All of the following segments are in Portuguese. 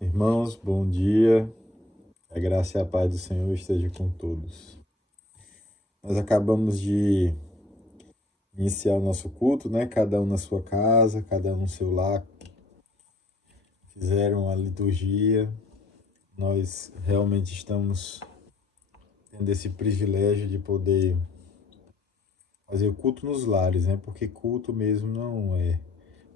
Irmãos, bom dia. A graça e a paz do Senhor esteja com todos. Nós acabamos de iniciar o nosso culto, né? Cada um na sua casa, cada um no seu lar. Fizeram a liturgia. Nós realmente estamos tendo esse privilégio de poder fazer o culto nos lares, né? Porque culto mesmo não é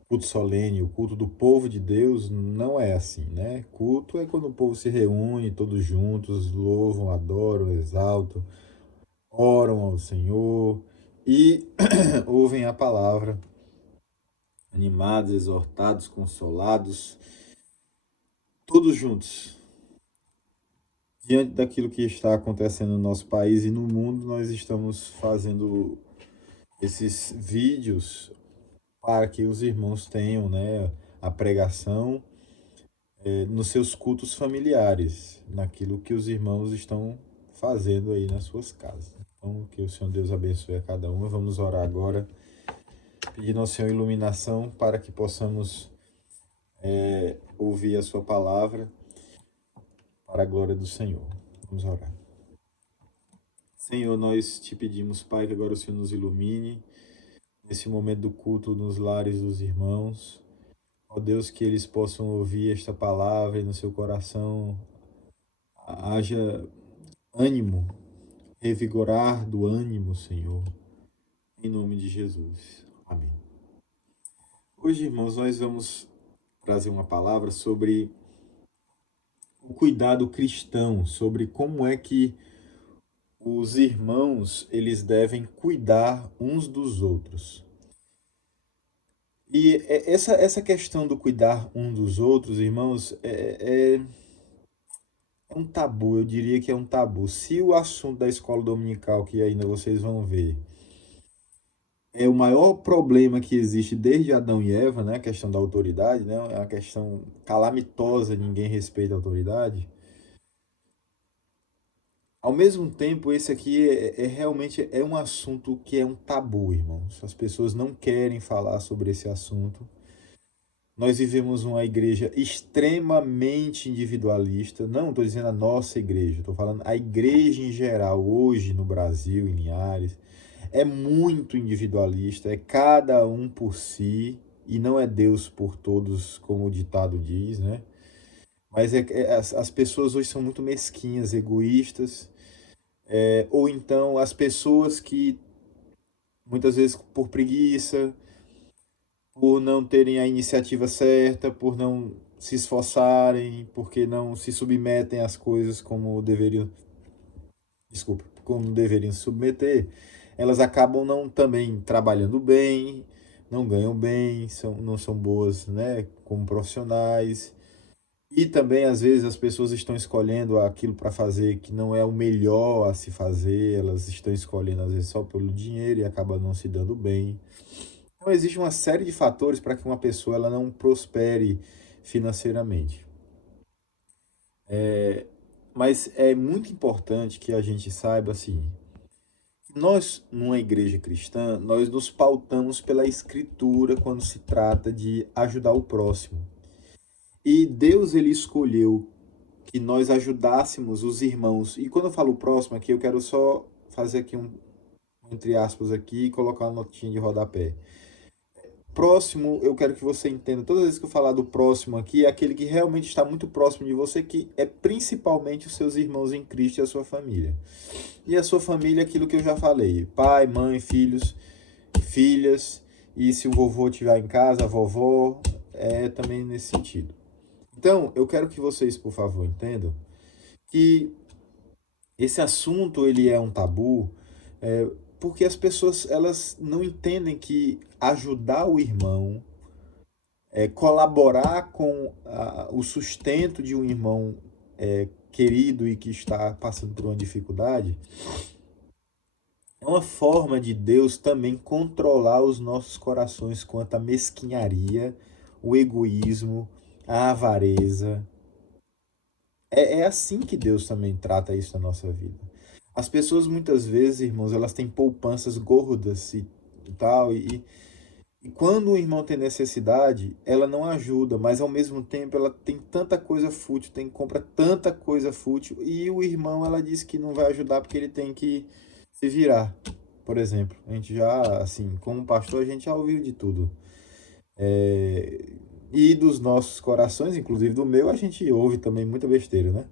culto solene, o culto do povo de Deus não é assim, né? Culto é quando o povo se reúne, todos juntos, louvam, adoram, exaltam, oram ao Senhor e ouvem a palavra, animados, exortados, consolados, todos juntos. Diante daquilo que está acontecendo no nosso país e no mundo, nós estamos fazendo esses vídeos para que os irmãos tenham, né, a pregação nos seus cultos familiares, naquilo que os irmãos estão fazendo aí nas suas casas. Então, que o Senhor Deus abençoe a cada um. Vamos orar agora, pedindo ao Senhor iluminação para que possamos ouvir a sua palavra para a glória do Senhor. Vamos orar. Senhor, nós te pedimos, Pai, que agora o Senhor nos ilumine nesse momento do culto nos lares dos irmãos. Ó Deus, que eles possam ouvir esta palavra e no seu coração haja ânimo, revigorar do ânimo, Senhor, em nome de Jesus. Amém. Hoje, irmãos, nós vamos trazer uma palavra sobre o cuidado cristão, sobre como é que os irmãos eles devem cuidar uns dos outros. E essa questão do cuidar um dos outros, irmãos, é um tabu, eu diria que é um tabu. Se o assunto da escola dominical, que ainda vocês vão ver, é o maior problema que existe desde Adão e Eva, né? A questão da autoridade, né? É uma questão calamitosa, ninguém respeita a autoridade. Ao mesmo tempo, esse aqui realmente é um assunto que é um tabu, irmãos. As pessoas não querem falar sobre esse assunto. Nós vivemos uma igreja extremamente individualista. Não estou dizendo a nossa igreja, estou falando a igreja em geral, hoje no Brasil, em Linhares. É muito individualista, é cada um por si, e não é Deus por todos, como o ditado diz, né? Mas as pessoas hoje são muito mesquinhas, egoístas, ou então as pessoas que, muitas vezes por preguiça, por não terem a iniciativa certa, por não se esforçarem, porque não se submetem às coisas como deveriam, desculpa, como deveriam se submeter, elas acabam não também trabalhando bem, não ganham bem, não são boas, né, como profissionais. E também, às vezes, as pessoas estão escolhendo aquilo para fazer que não é o melhor a se fazer, elas estão escolhendo, às vezes, só pelo dinheiro e acabam não se dando bem. Então, existe uma série de fatores para que uma pessoa ela não prospere financeiramente. Mas é muito importante que a gente saiba, assim, que nós, numa igreja cristã, nós nos pautamos pela Escritura quando se trata de ajudar o próximo. E Deus, ele escolheu que nós ajudássemos os irmãos. E quando eu falo próximo aqui, eu quero só fazer aqui entre aspas aqui e colocar uma notinha de rodapé. Próximo, eu quero que você entenda, todas as vezes que eu falar do próximo aqui, é aquele que realmente está muito próximo de você, que é principalmente os seus irmãos em Cristo e a sua família. E a sua família, aquilo que eu já falei, pai, mãe, filhos, filhas, e se o vovô estiver em casa, a vovó, é também nesse sentido. Então, eu quero que vocês, por favor, entendam que esse assunto ele é um tabu, porque as pessoas elas não entendem que ajudar o irmão, colaborar com o sustento de um irmão querido e que está passando por uma dificuldade, é uma forma de Deus também controlar os nossos corações quanto à mesquinharia, o egoísmo, a avareza. É assim que Deus também trata isso na nossa vida. As pessoas muitas vezes, irmãos, elas têm poupanças gordas e tal, E quando o irmão tem necessidade, ela não ajuda, mas ao mesmo tempo ela tem tanta coisa fútil, compra tanta coisa fútil, e o irmão ela diz que não vai ajudar porque ele tem que se virar. Por exemplo, a gente já, assim, como pastor, a gente já ouviu de tudo. E dos nossos corações, inclusive do meu, a gente ouve também muita besteira, né?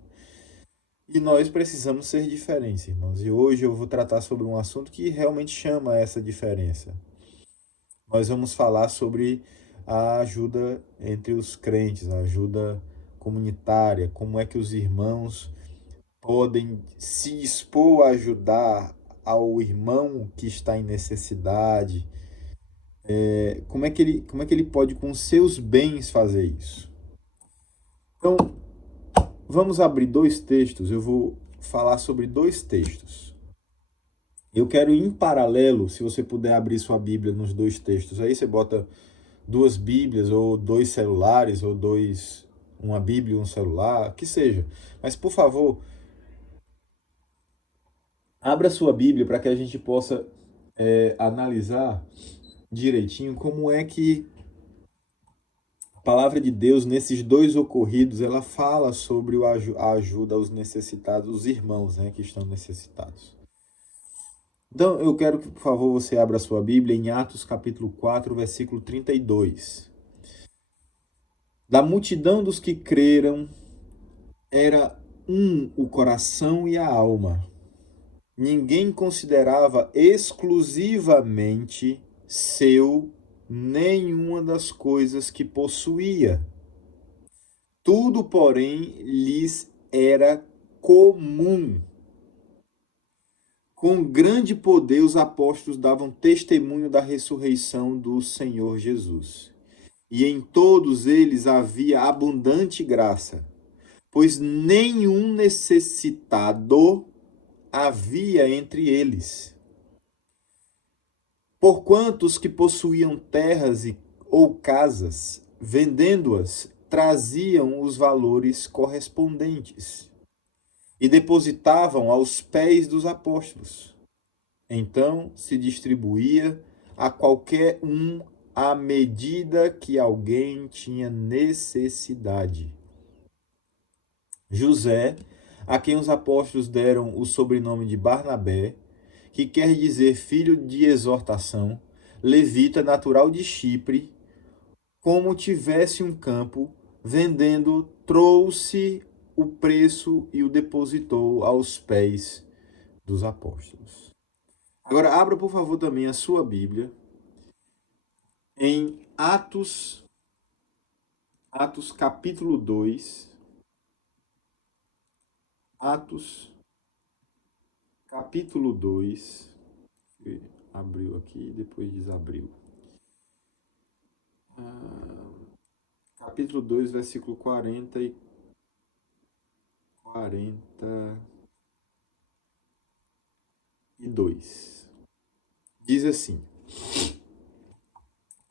E nós precisamos ser diferentes, irmãos. E hoje eu vou tratar sobre um assunto que realmente chama essa diferença. Nós vamos falar sobre a ajuda entre os crentes, a ajuda comunitária, como é que os irmãos podem se dispor a ajudar ao irmão que está em necessidade, como é que ele pode com seus bens fazer isso. Então, vamos abrir dois textos, eu vou falar sobre dois textos. Eu quero ir em paralelo, se você puder abrir sua Bíblia nos dois textos, aí você bota duas Bíblias, ou dois celulares, ou uma Bíblia e um celular, que seja. Mas, por favor, abra sua Bíblia para que a gente possa analisar direitinho como é que a palavra de Deus, nesses dois ocorridos, ela fala sobre a ajuda aos necessitados, os irmãos, né, que estão necessitados. Então, eu quero que, por favor, você abra sua Bíblia em Atos capítulo 4, versículo 32. Da multidão dos que creram, era o coração e a alma. Ninguém considerava exclusivamente seu nenhuma das coisas que possuía. Tudo, porém, lhes era comum. Com grande poder, os apóstolos davam testemunho da ressurreição do Senhor Jesus. E em todos eles havia abundante graça, pois nenhum necessitado havia entre eles. Porquanto os que possuíam terras ou casas, vendendo-as, traziam os valores correspondentes e depositavam aos pés dos apóstolos. Então se distribuía a qualquer um à medida que alguém tinha necessidade. José, a quem os apóstolos deram o sobrenome de Barnabé, que quer dizer filho de exortação, levita natural de Chipre, como tivesse um campo, vendendo, trouxe o preço e o depositou aos pés dos apóstolos. Agora, abra, por favor, também a sua Bíblia em Atos capítulo 2. Atos capítulo 2. Abriu aqui, depois desabriu. Capítulo 2, versículo 40 e 42. Diz assim,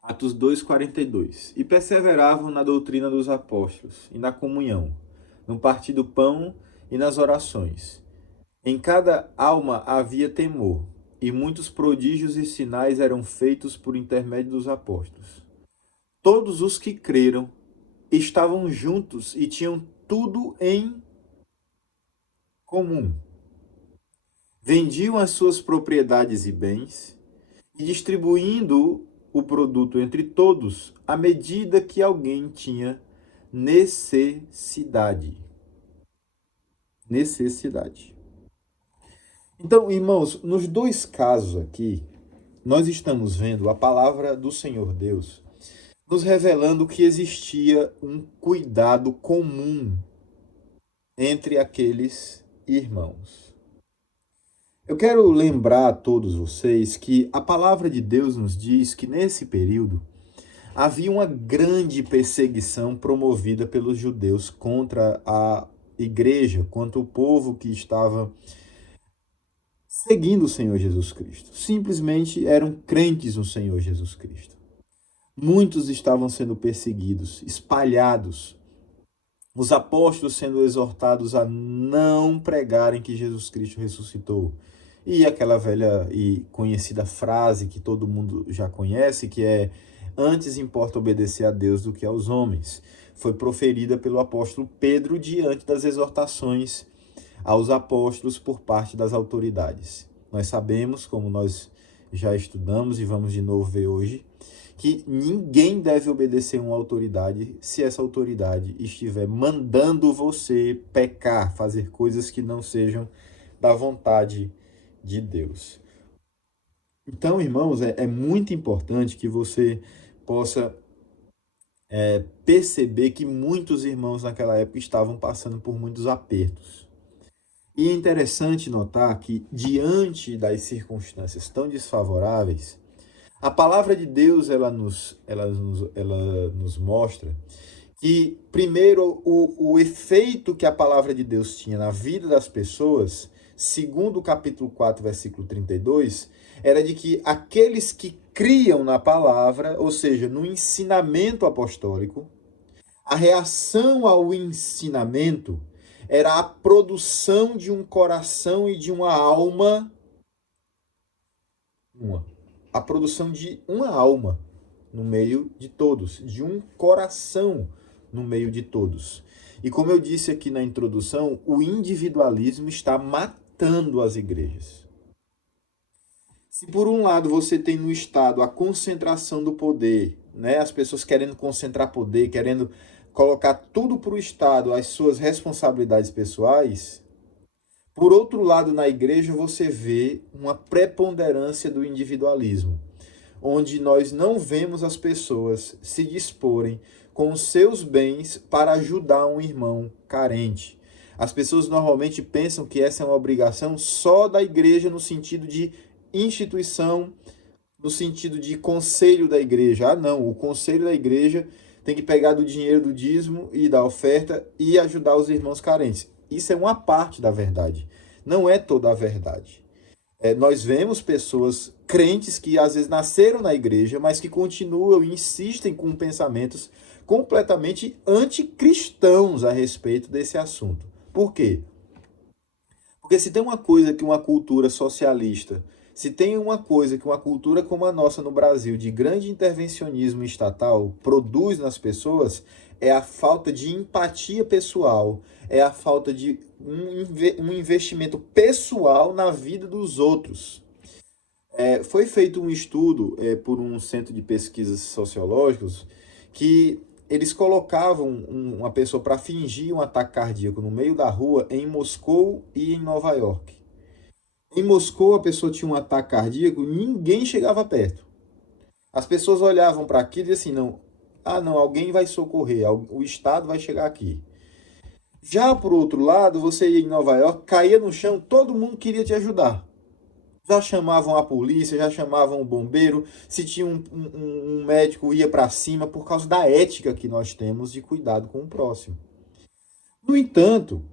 Atos 2, 42. E perseveravam na doutrina dos apóstolos, e na comunhão, no partir do pão e nas orações. Em cada alma havia temor, e muitos prodígios e sinais eram feitos por intermédio dos apóstolos. Todos os que creram estavam juntos e tinham tudo em comum. Vendiam as suas propriedades e bens e distribuindo o produto entre todos à medida que alguém tinha necessidade. Então, irmãos, nos dois casos aqui, nós estamos vendo a palavra do Senhor Deus nos revelando que existia um cuidado comum entre aqueles irmãos. Eu quero lembrar a todos vocês que a palavra de Deus nos diz que nesse período havia uma grande perseguição promovida pelos judeus contra a igreja, contra o povo que estava seguindo o Senhor Jesus Cristo. Simplesmente eram crentes no Senhor Jesus Cristo. Muitos estavam sendo perseguidos, espalhados. Os apóstolos sendo exortados a não pregarem que Jesus Cristo ressuscitou. E aquela velha e conhecida frase que todo mundo já conhece, que é Antes importa obedecer a Deus do que aos homens. Foi proferida pelo apóstolo Pedro diante das exortações aos apóstolos por parte das autoridades. Nós sabemos, como nós já estudamos e vamos de novo ver hoje, que ninguém deve obedecer uma autoridade se essa autoridade estiver mandando você pecar, fazer coisas que não sejam da vontade de Deus. Então, irmãos, é muito importante que você possa perceber que muitos irmãos naquela época estavam passando por muitos apertos. E é interessante notar que, diante das circunstâncias tão desfavoráveis, a palavra de Deus ela nos mostra que, primeiro, o efeito que a palavra de Deus tinha na vida das pessoas, segundo o capítulo 4, versículo 32, era de que aqueles que criam na palavra, ou seja, no ensinamento apostólico, a reação ao ensinamento era a produção de um coração e de uma alma, a produção de uma alma no meio de todos, de um coração no meio de todos. E como eu disse aqui na introdução, o individualismo está matando as igrejas. Se por um lado você tem no Estado a concentração do poder, né, as pessoas querendo concentrar poder, querendo colocar tudo para o Estado, as suas responsabilidades pessoais, por outro lado, na igreja você vê uma preponderância do individualismo, onde nós não vemos as pessoas se disporem com os seus bens para ajudar um irmão carente. As pessoas normalmente pensam que essa é uma obrigação só da igreja no sentido de instituição, no sentido de conselho da igreja. Ah, não, o conselho da igreja tem que pegar do dinheiro do dízimo e da oferta e ajudar os irmãos carentes. Isso é uma parte da verdade, não é toda a verdade. Nós vemos pessoas crentes que às vezes nasceram na igreja, mas que continuam e insistem com pensamentos completamente anticristãos a respeito desse assunto. Por quê? Porque se tem uma coisa que uma cultura socialista, se tem uma coisa que uma cultura como a nossa no Brasil, de grande intervencionismo estatal, produz nas pessoas, é a falta de empatia pessoal, é a falta de um investimento pessoal na vida dos outros. Foi feito um estudo por um centro de pesquisas sociológicos que eles colocavam uma pessoa para fingir um ataque cardíaco no meio da rua em Moscou e em Nova York. Em Moscou, a pessoa tinha um ataque cardíaco, ninguém chegava perto. As pessoas olhavam para aquilo e diziam assim, não, alguém vai socorrer, o Estado vai chegar aqui. Já por outro lado, você ia em Nova York, caía no chão, todo mundo queria te ajudar. Já chamavam a polícia, já chamavam o bombeiro, se tinha um médico, ia para cima, por causa da ética que nós temos de cuidado com o próximo. No entanto,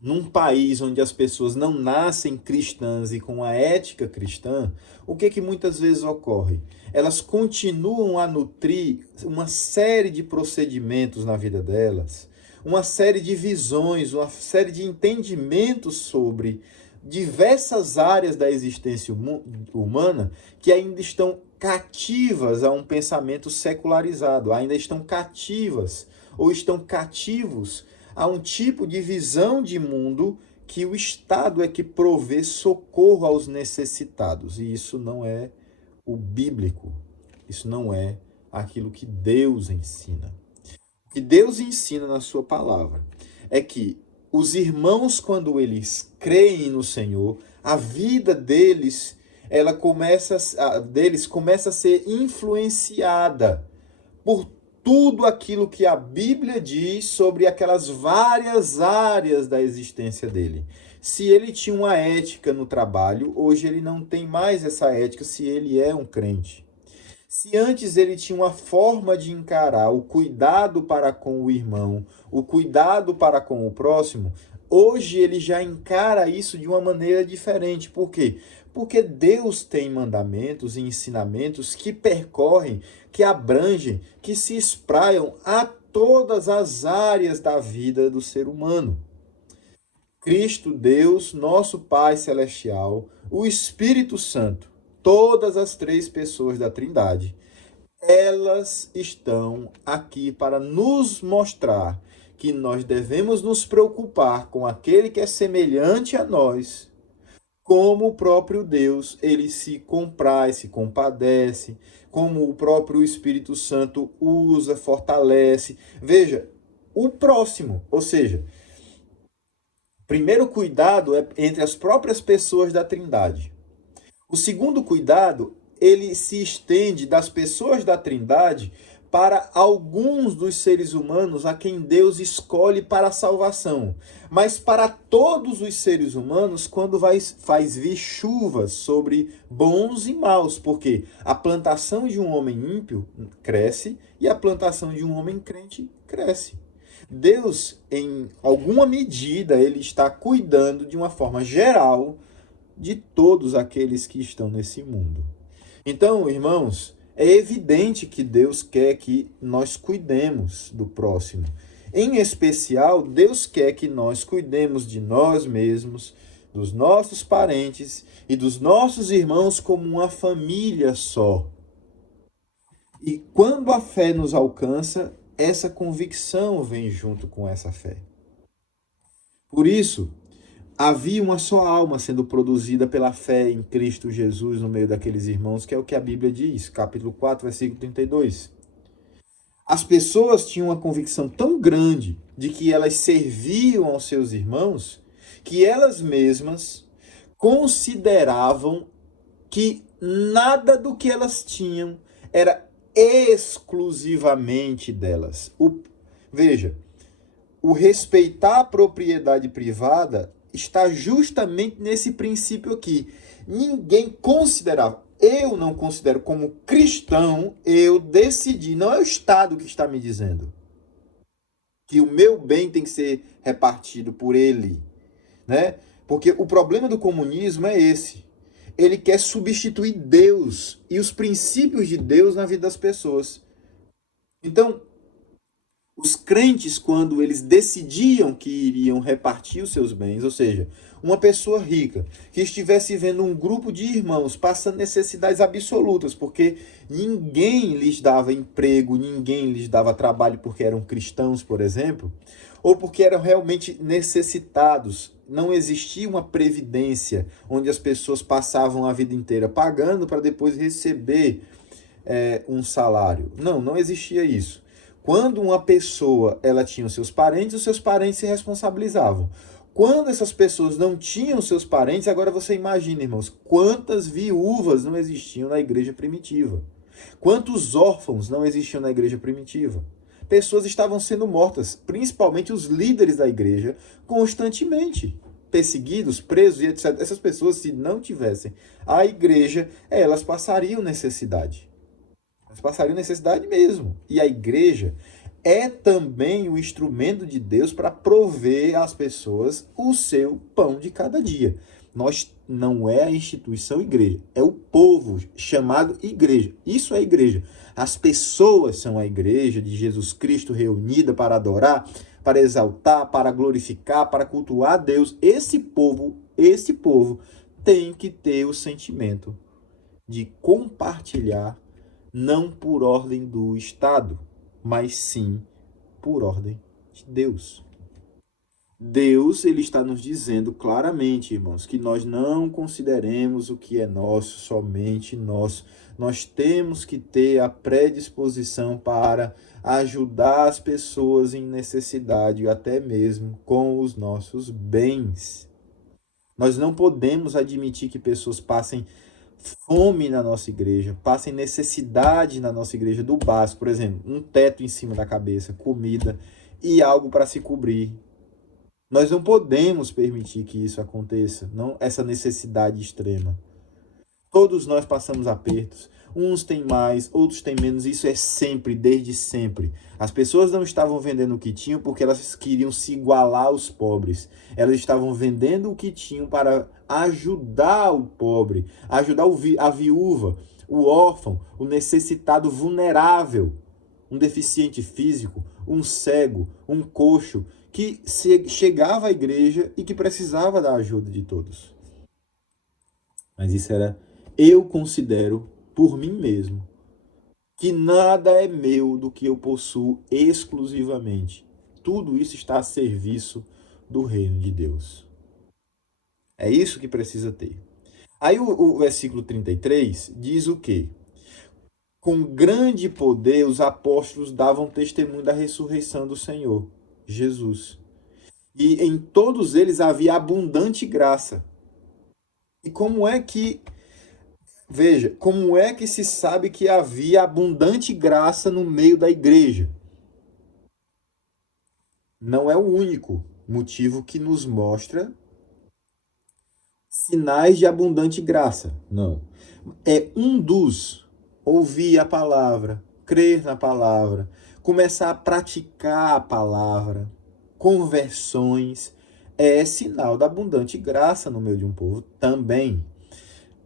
num país onde as pessoas não nascem cristãs e com a ética cristã, o que muitas vezes ocorre? Elas continuam a nutrir uma série de procedimentos na vida delas, uma série de visões, uma série de entendimentos sobre diversas áreas da existência humana que ainda estão cativas a um pensamento secularizado, ainda estão cativas ou estão cativos a um tipo de visão de mundo que o Estado é que provê socorro aos necessitados. E isso não é o bíblico. Isso não é aquilo que Deus ensina. O que Deus ensina na sua palavra é que os irmãos, quando eles creem no Senhor, a vida deles, começa a ser influenciada por tudo aquilo que a Bíblia diz sobre aquelas várias áreas da existência dele. Se ele tinha uma ética no trabalho, hoje ele não tem mais essa ética se ele é um crente. Se antes ele tinha uma forma de encarar o cuidado para com o irmão, o cuidado para com o próximo, hoje ele já encara isso de uma maneira diferente. Por quê? Porque Deus tem mandamentos e ensinamentos que percorrem, que abrangem, que se espraiam a todas as áreas da vida do ser humano. Cristo, Deus, nosso Pai Celestial, o Espírito Santo, todas as três pessoas da Trindade, elas estão aqui para nos mostrar que nós devemos nos preocupar com aquele que é semelhante a nós, como o próprio Deus, ele se compraz, se compadece, como o próprio Espírito Santo usa, fortalece. Veja, o próximo, ou seja, primeiro cuidado é entre as próprias pessoas da Trindade. O segundo cuidado, ele se estende das pessoas da Trindade para alguns dos seres humanos a quem Deus escolhe para a salvação. Mas para todos os seres humanos, quando faz vir chuvas sobre bons e maus, porque a plantação de um homem ímpio cresce e a plantação de um homem crente cresce. Deus, em alguma medida, ele está cuidando de uma forma geral de todos aqueles que estão nesse mundo. Então, irmãos, é evidente que Deus quer que nós cuidemos do próximo. Em especial, Deus quer que nós cuidemos de nós mesmos, dos nossos parentes e dos nossos irmãos como uma família só. E quando a fé nos alcança, essa convicção vem junto com essa fé. Por isso, havia uma só alma sendo produzida pela fé em Cristo Jesus no meio daqueles irmãos, que é o que a Bíblia diz, capítulo 4, versículo 32. As pessoas tinham uma convicção tão grande de que elas serviam aos seus irmãos, que elas mesmas consideravam que nada do que elas tinham era exclusivamente delas. Veja, o respeitar a propriedade privada está justamente nesse princípio aqui. Ninguém considerava, eu não considero como cristão, eu decidi, não é o Estado que está me dizendo que o meu bem tem que ser repartido por ele, né? Porque o problema do comunismo é esse. Ele quer substituir Deus e os princípios de Deus na vida das pessoas. Então, os crentes, quando eles decidiam que iriam repartir os seus bens, ou seja, uma pessoa rica que estivesse vendo um grupo de irmãos passando necessidades absolutas, porque ninguém lhes dava emprego, ninguém lhes dava trabalho porque eram cristãos, por exemplo, ou porque eram realmente necessitados. Não existia uma previdência onde as pessoas passavam a vida inteira pagando para depois receber um salário. Não existia isso. Quando uma pessoa ela tinha os seus parentes se responsabilizavam. Quando essas pessoas não tinham seus parentes, agora você imagina, irmãos, quantas viúvas não existiam na igreja primitiva. Quantos órfãos não existiam na igreja primitiva. Pessoas estavam sendo mortas, principalmente os líderes da igreja, constantemente. Perseguidos, presos e etc. Essas pessoas, se não tivessem a igreja, elas passariam necessidade. Elas passariam necessidade mesmo. E a igreja é também o instrumento de Deus para prover às pessoas o seu pão de cada dia. Nós não é a instituição igreja, é o povo chamado igreja. Isso é igreja. As pessoas são a igreja de Jesus Cristo reunida para adorar, para exaltar, para glorificar, para cultuar a Deus. Esse povo tem que ter o sentimento de compartilhar, não por ordem do Estado, mas sim por ordem de Deus. Deus, ele está nos dizendo claramente, irmãos, que nós não consideremos o que é nosso somente nosso. Nós temos que ter a predisposição para ajudar as pessoas em necessidade, até mesmo com os nossos bens. Nós não podemos admitir que pessoas passem fome na nossa igreja, passem necessidade na nossa igreja do básico, por exemplo, um teto em cima da cabeça, comida e algo para se cobrir. Nós não podemos permitir que isso aconteça, não essa necessidade extrema. Todos nós passamos apertos. Uns têm mais, outros têm menos. Isso é sempre, desde sempre. As pessoas não estavam vendendo o que tinham porque elas queriam se igualar aos pobres. Elas estavam vendendo o que tinham para ajudar o pobre, ajudar a viúva, o órfão, o necessitado vulnerável, um deficiente físico, um cego, um coxo, que chegava à igreja e que precisava da ajuda de todos. Mas isso era Eu considero, por mim mesmo, que nada é meu do que eu possuo exclusivamente. Tudo isso está a serviço do reino de Deus. É isso que precisa ter. Aí o versículo 33 diz o quê? Com grande poder os apóstolos davam testemunho da ressurreição do Senhor, Jesus. E em todos eles havia abundante graça. E como é que, veja, como é que se sabe que havia abundante graça no meio da igreja? Não é o único motivo que nos mostra sinais de abundante graça. Não. É um dos ouvir a palavra, crer na palavra, começar a praticar a palavra, conversões, é sinal da abundante graça no meio de um povo também.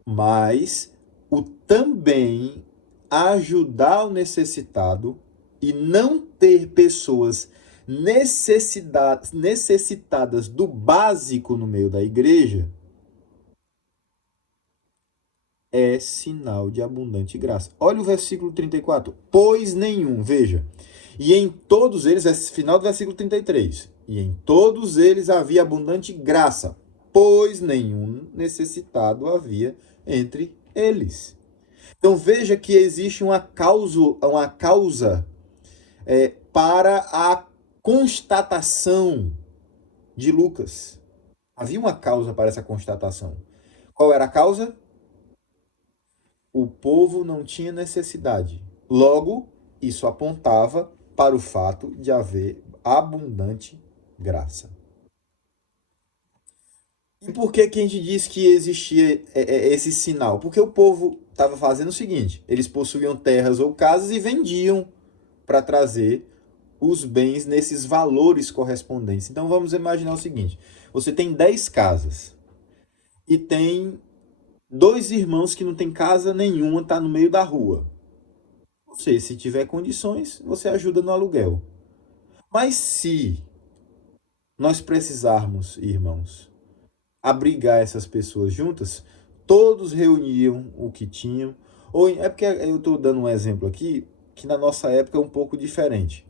Mas o também ajudar o necessitado e não ter pessoas necessitadas do básico no meio da igreja é sinal de abundante graça. Olha o versículo 34. Pois nenhum, veja. E em todos eles, final do versículo 33. E em todos eles havia abundante graça, pois nenhum necessitado havia entre eles. Então veja que existe uma causa para a constatação de Lucas. Havia uma causa para essa constatação. Qual era a causa? O povo não tinha necessidade. Logo, isso apontava para o fato de haver abundante graça. E por que que a gente diz que existia esse sinal? Porque o povo estava fazendo o seguinte: eles possuíam terras ou casas e vendiam para trazer os bens nesses valores correspondentes. Então vamos imaginar o seguinte: você tem 10 casas e tem dois irmãos que não tem casa nenhuma, tá no meio da rua. Você, se tiver condições, você ajuda no aluguel. Mas se nós precisarmos, irmãos, abrigar essas pessoas juntas, todos reuniam o que tinham. Ou é porque eu estou dando um exemplo aqui que na nossa época é um pouco diferente.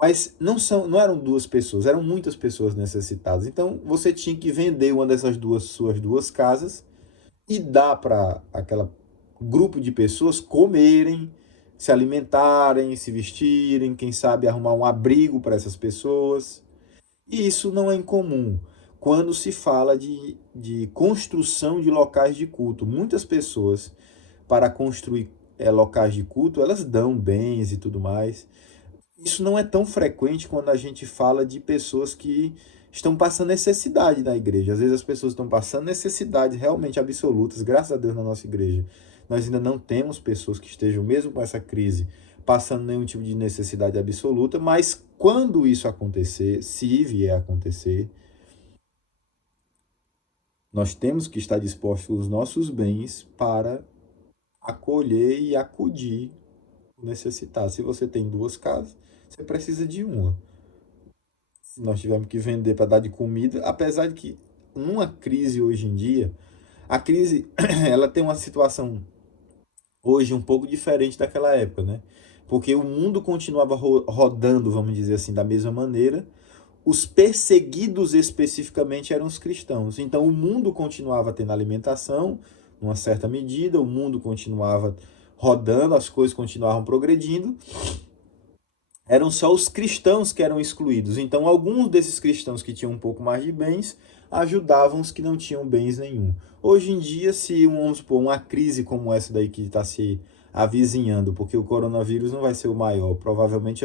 Mas não eram duas pessoas, eram muitas pessoas necessitadas. Então você tinha que vender uma dessas suas duas casas e dar para aquela grupo de pessoas comerem, se alimentarem, se vestirem, quem sabe arrumar um abrigo para essas pessoas. E isso não é incomum quando se fala de construção de locais de culto. Muitas pessoas, para construir locais de culto, elas dão bens e tudo mais. Isso não é tão frequente quando a gente fala de pessoas que estão passando necessidade na igreja. Às vezes as pessoas estão passando necessidades realmente absolutas, graças a Deus na nossa igreja. Nós ainda não temos pessoas que estejam, mesmo com essa crise, passando nenhum tipo de necessidade absoluta, mas quando isso acontecer, se vier a acontecer, nós temos que estar dispostos com os nossos bens para acolher e acudir o necessitado. Se você tem duas casas, você precisa de uma. Se nós tivermos que vender para dar de comida, apesar de que numa crise hoje em dia, a crise ela tem uma situação hoje um pouco diferente daquela época, né? Porque o mundo continuava rodando, vamos dizer assim, da mesma maneira. Os perseguidos especificamente eram os cristãos. Então o mundo continuava tendo alimentação, numa certa medida, o mundo continuava rodando, as coisas continuavam progredindo. Eram só os cristãos que eram excluídos. Então, alguns desses cristãos que tinham um pouco mais de bens ajudavam os que não tinham bens nenhum. Hoje em dia, se vamos supor, uma crise como essa daí que está se avizinhando, porque o coronavírus não vai ser o maior, provavelmente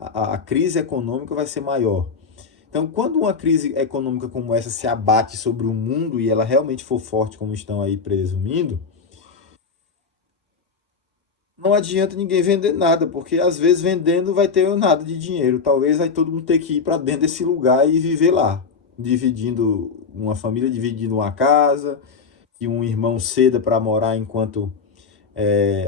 a crise econômica vai ser maior. Então, quando uma crise econômica como essa se abate sobre o mundo e ela realmente for forte, como estão aí presumindo, não adianta ninguém vender nada, porque às vezes vendendo vai ter nada de dinheiro. Talvez vai todo mundo ter que ir para dentro desse lugar e viver lá, dividindo uma família, dividindo uma casa, que um irmão ceda para morar enquanto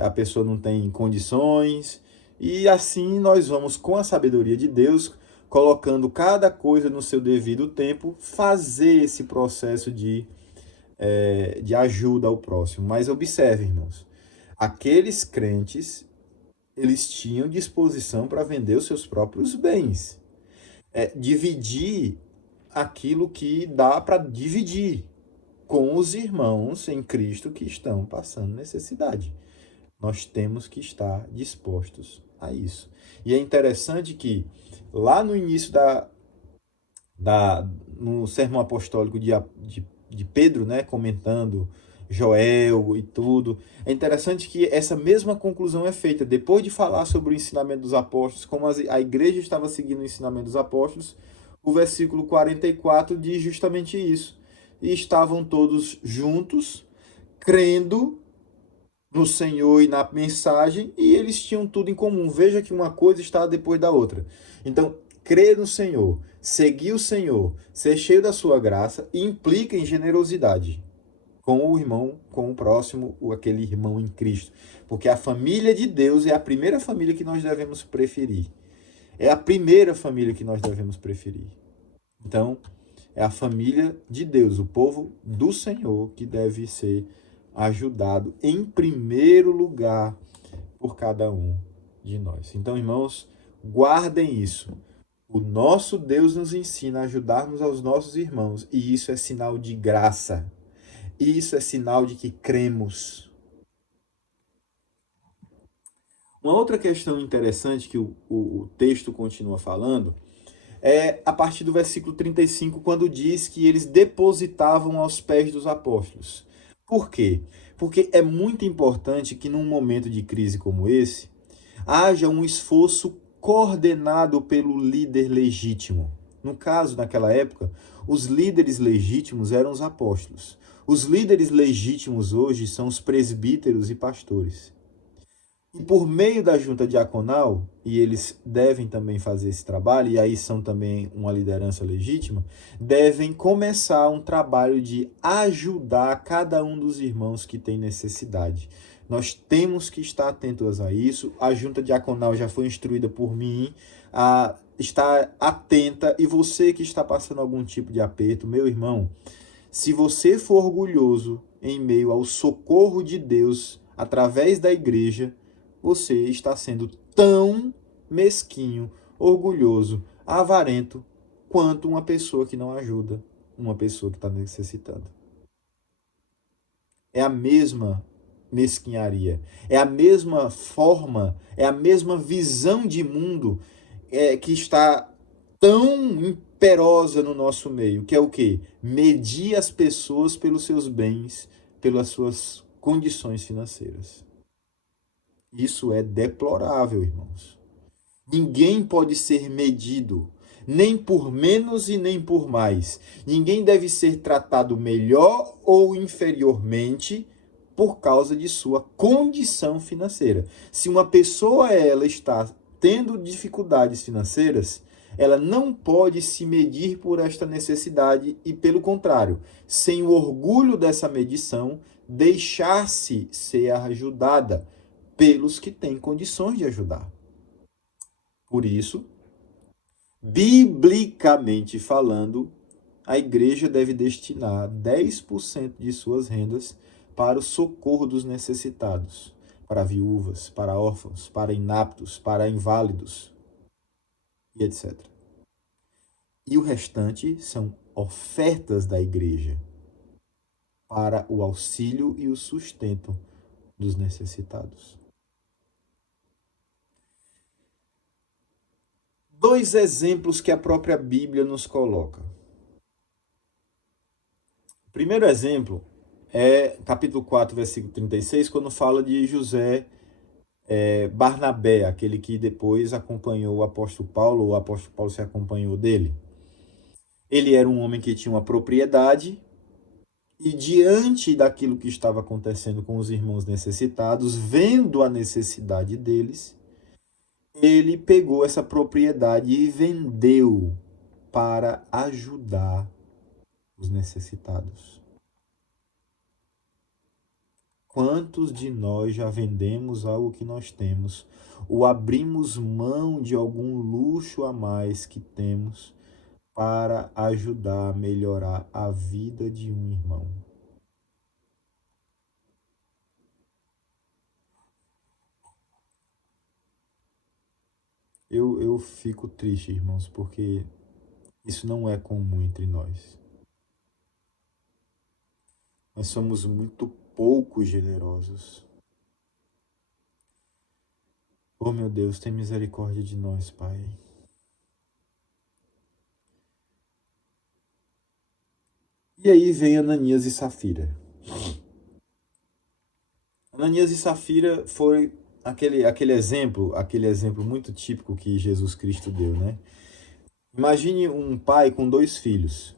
a pessoa não tem condições. E assim nós vamos, com a sabedoria de Deus, colocando cada coisa no seu devido tempo, fazer esse processo de de ajuda ao próximo. Mas observe, irmãos, aqueles crentes, eles tinham disposição para vender os seus próprios bens. Dividir aquilo que dá para dividir com os irmãos em Cristo que estão passando necessidade. Nós temos que estar dispostos a isso. E é interessante que lá no início no sermão apostólico de Pedro, né, comentando Joel e tudo, é interessante que essa mesma conclusão é feita depois de falar sobre o ensinamento dos apóstolos, como a igreja estava seguindo o ensinamento dos apóstolos. O versículo 44 diz justamente isso. E estavam todos juntos, crendo no Senhor e na mensagem, e eles tinham tudo em comum. Veja que uma coisa está depois da outra. Então, crer no Senhor, seguir o Senhor, ser cheio da sua graça, implica em generosidade com o irmão, com o próximo, aquele irmão em Cristo. Porque a família de Deus é a primeira família que nós devemos preferir. É a primeira família que nós devemos preferir. Então, é a família de Deus, o povo do Senhor, que deve ser ajudado em primeiro lugar por cada um de nós. Então, irmãos, guardem isso. O nosso Deus nos ensina a ajudarmos aos nossos irmãos, e isso é sinal de graça. Isso é sinal de que cremos. Uma outra questão interessante que o texto continua falando é a partir do versículo 35, quando diz que eles depositavam aos pés dos apóstolos. Por quê? Porque é muito importante que num momento de crise como esse, haja um esforço coordenado pelo líder legítimo. No caso, naquela época, os líderes legítimos eram os apóstolos. Os líderes legítimos hoje são os presbíteros e pastores. E por meio da junta diaconal, e eles devem também fazer esse trabalho, e aí são também uma liderança legítima, devem começar um trabalho de ajudar cada um dos irmãos que tem necessidade. Nós temos que estar atentos a isso. A junta diaconal já foi instruída por mim a estar atenta, e você que está passando algum tipo de aperto, meu irmão, se você for orgulhoso em meio ao socorro de Deus através da igreja, você está sendo tão mesquinho, orgulhoso, avarento, quanto uma pessoa que não ajuda uma pessoa que está necessitando. É a mesma mesquinharia, é a mesma forma, é a mesma visão de mundo que está tão imperosa no nosso meio, que é o quê? Medir as pessoas pelos seus bens, pelas suas condições financeiras. Isso é deplorável, irmãos. Ninguém pode ser medido, nem por menos e nem por mais. Ninguém deve ser tratado melhor ou inferiormente por causa de sua condição financeira. Se uma pessoa ela está tendo dificuldades financeiras, ela não pode se medir por esta necessidade e, pelo contrário, sem o orgulho dessa medição, deixar-se ser ajudada pelos que têm condições de ajudar. Por isso, biblicamente falando, a igreja deve destinar 10% de suas rendas para o socorro dos necessitados, para viúvas, para órfãos, para inaptos, para inválidos e etc. E o restante são ofertas da igreja para o auxílio e o sustento dos necessitados. Dois exemplos que a própria Bíblia nos coloca. O primeiro exemplo é capítulo 4, versículo 36, quando fala de José Barnabé, aquele que depois acompanhou o apóstolo Paulo, ou o apóstolo Paulo se acompanhou dele. Ele era um homem que tinha uma propriedade, e diante daquilo que estava acontecendo com os irmãos necessitados, vendo a necessidade deles, ele pegou essa propriedade e vendeu para ajudar os necessitados. Quantos de nós já vendemos algo que nós temos, ou abrimos mão de algum luxo a mais que temos para ajudar a melhorar a vida de um irmão? Eu fico triste, irmãos, porque isso não é comum entre nós. Nós somos muito pouco generosos. Oh, meu Deus, tem misericórdia de nós, Pai. E aí vem Ananias e Safira. Ananias e Safira foi aquele exemplo muito típico que Jesus Cristo deu, né? Imagine um pai com dois filhos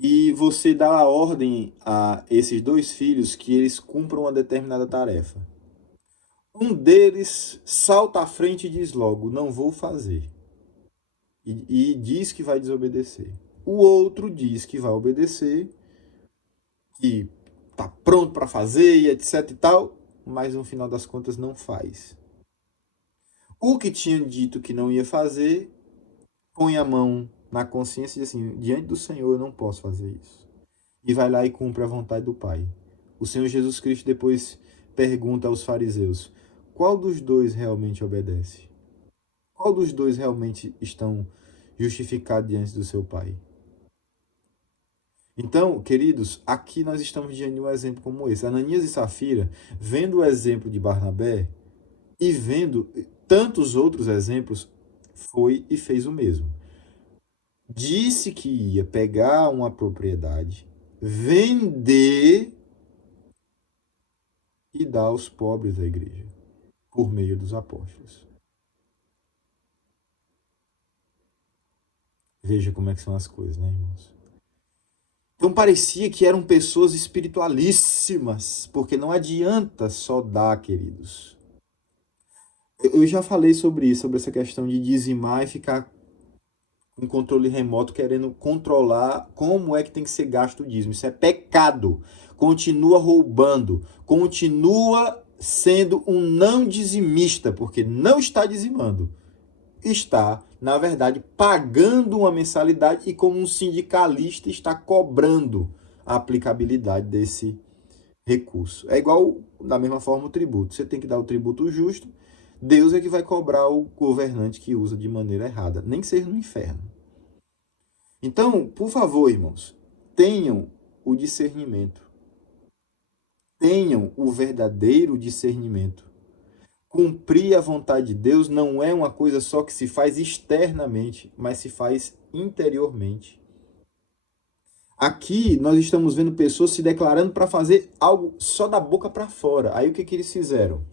e você dá a ordem a esses dois filhos que eles cumpram uma determinada tarefa. Um deles salta à frente e diz logo: não vou fazer. E diz que vai desobedecer. O outro diz que vai obedecer, que está pronto para fazer e etc e tal, mas no final das contas não faz. O que tinha dito que não ia fazer, põe a mão na consciência e diz assim: diante do Senhor eu não posso fazer isso. E vai lá e cumpre a vontade do Pai. O Senhor Jesus Cristo depois pergunta aos fariseus: qual dos dois realmente obedece? Qual dos dois realmente estão justificados diante do seu Pai? Então, queridos, aqui nós estamos diante de um exemplo como esse. Ananias e Safira, vendo o exemplo de Barnabé e vendo tantos outros exemplos, foi e fez o mesmo. Disse que ia pegar uma propriedade, vender e dar aos pobres da igreja, por meio dos apóstolos. Veja como é que são as coisas, né, irmãos? Então parecia que eram pessoas espiritualíssimas, porque não adianta só dar, queridos. Eu já falei sobre isso, sobre essa questão de dizimar e ficar com controle remoto querendo controlar como é que tem que ser gasto o dízimo. Isso é pecado. Continua roubando, continua sendo um não dizimista, porque não está dizimando. Está, na verdade, pagando uma mensalidade e como um sindicalista está cobrando a aplicabilidade desse recurso. É igual, da mesma forma, o tributo. Você tem que dar o tributo justo, Deus é que vai cobrar o governante que usa de maneira errada, nem que seja no inferno. Então, por favor, irmãos, tenham o discernimento. Tenham o verdadeiro discernimento. Cumprir a vontade de Deus não é uma coisa só que se faz externamente, mas se faz interiormente. Aqui nós estamos vendo pessoas se declarando para fazer algo só da boca para fora. Aí o que eles fizeram?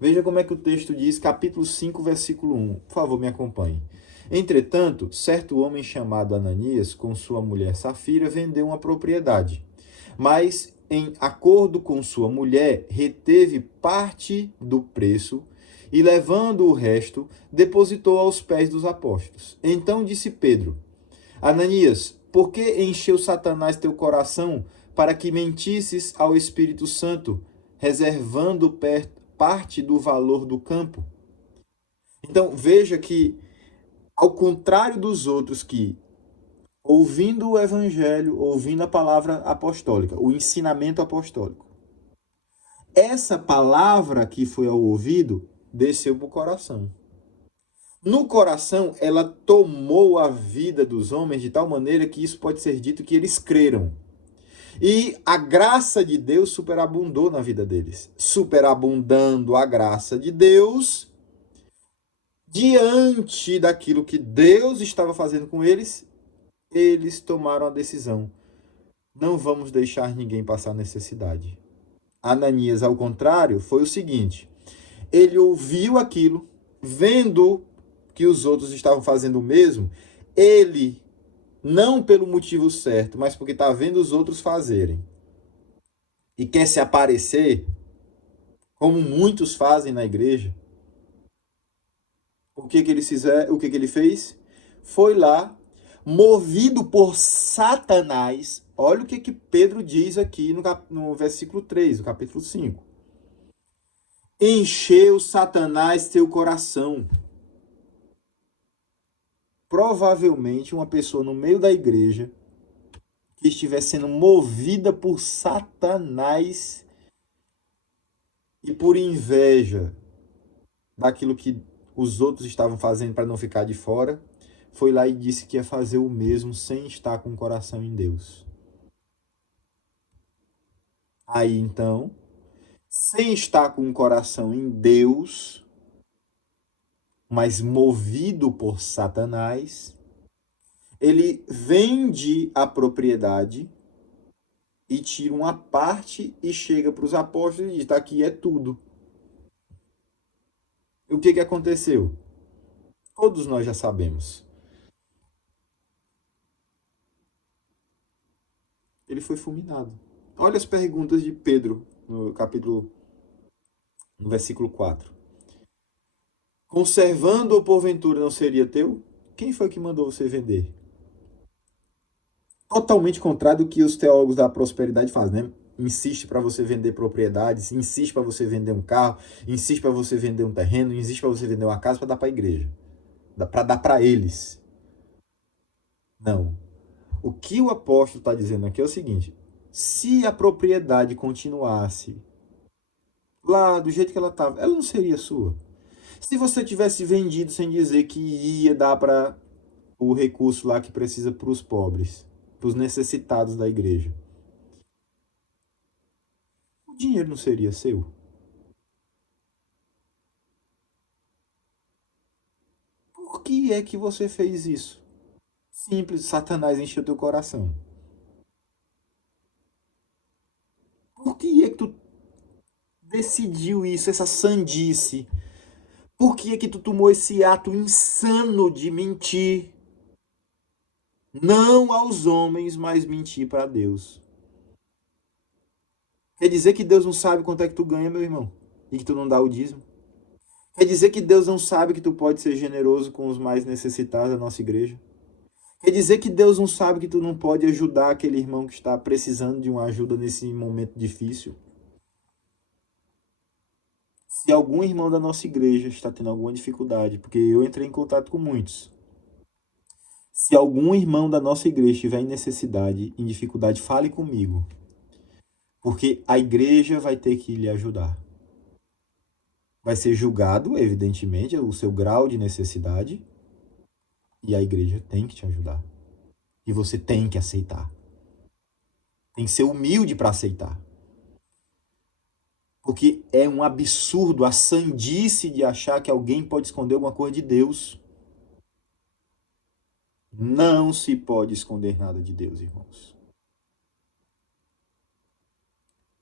Veja como é que o texto diz, capítulo 5, versículo 1. Por favor, me acompanhe. Entretanto, certo homem chamado Ananias, com sua mulher Safira, vendeu uma propriedade. Mas, em acordo com sua mulher, reteve parte do preço e, levando o resto, depositou aos pés dos apóstolos. Então disse Pedro: Ananias, por que encheu Satanás teu coração para que mentisses ao Espírito Santo, reservando parte do valor do campo? Então, veja que, ao contrário dos outros que, ouvindo o evangelho, ouvindo a palavra apostólica, o ensinamento apostólico, essa palavra que foi ao ouvido desceu para o coração. No coração, ela tomou a vida dos homens de tal maneira que isso pode ser dito que eles creram. E a graça de Deus superabundou na vida deles. Superabundando a graça de Deus, diante daquilo que Deus estava fazendo com eles, eles tomaram a decisão: não vamos deixar ninguém passar necessidade. Ananias, ao contrário, foi o seguinte: ele ouviu aquilo, vendo que os outros estavam fazendo o mesmo, ele, não pelo motivo certo, mas porque está vendo os outros fazerem, e quer se aparecer, como muitos fazem na igreja, o que ele fez? Foi lá, movido por Satanás. Olha o que Pedro diz aqui no versículo 3, do capítulo 5. Encheu Satanás teu coração. Provavelmente uma pessoa no meio da igreja que estiver sendo movida por Satanás e por inveja daquilo que os outros estavam fazendo para não ficar de fora, foi lá e disse que ia fazer o mesmo sem estar com o coração em Deus. Aí então, sem estar com o coração em Deus, mas movido por Satanás, ele vende a propriedade e tira uma parte e chega para os apóstolos e diz: tá aqui é tudo. E o que, que aconteceu? Todos nós já sabemos. Ele foi fulminado. Olha as perguntas de Pedro no versículo 4. Conservando ou porventura não seria teu? Quem foi que mandou você vender? Totalmente contrário do que os teólogos da prosperidade fazem, né? Insiste para você vender propriedades, insiste para você vender um carro, insiste para você vender um terreno, insiste para você vender uma casa para dar para a igreja, para dar para eles. Não. O que o apóstolo está dizendo aqui é o seguinte: se a propriedade continuasse lá do jeito que ela estava, ela não seria sua. Se você tivesse vendido sem dizer que ia dar para o recurso lá que precisa para os pobres, para os necessitados da igreja, o dinheiro não seria seu? Por que é que você fez isso? Simples, Satanás encheu teu coração. Por que é que tu decidiu isso, essa sandice? Por que é que tu tomou esse ato insano de mentir? Não aos homens, mas mentir para Deus. Quer dizer que Deus não sabe quanto é que tu ganha, meu irmão? E que tu não dá o dízimo? Quer dizer que Deus não sabe que tu pode ser generoso com os mais necessitados da nossa igreja? Quer dizer que Deus não sabe que tu não pode ajudar aquele irmão que está precisando de uma ajuda nesse momento difícil? Se algum irmão da nossa igreja está tendo alguma dificuldade, porque eu entrei em contato com muitos. Se algum irmão da nossa igreja estiver em necessidade, em dificuldade, fale comigo. Porque a igreja vai ter que lhe ajudar. Vai ser julgado, evidentemente, o seu grau de necessidade. E a igreja tem que te ajudar. E você tem que aceitar. Tem que ser humilde para aceitar. Porque é um absurdo a sandice de achar que alguém pode esconder alguma coisa de Deus. Não se pode esconder nada de Deus, irmãos.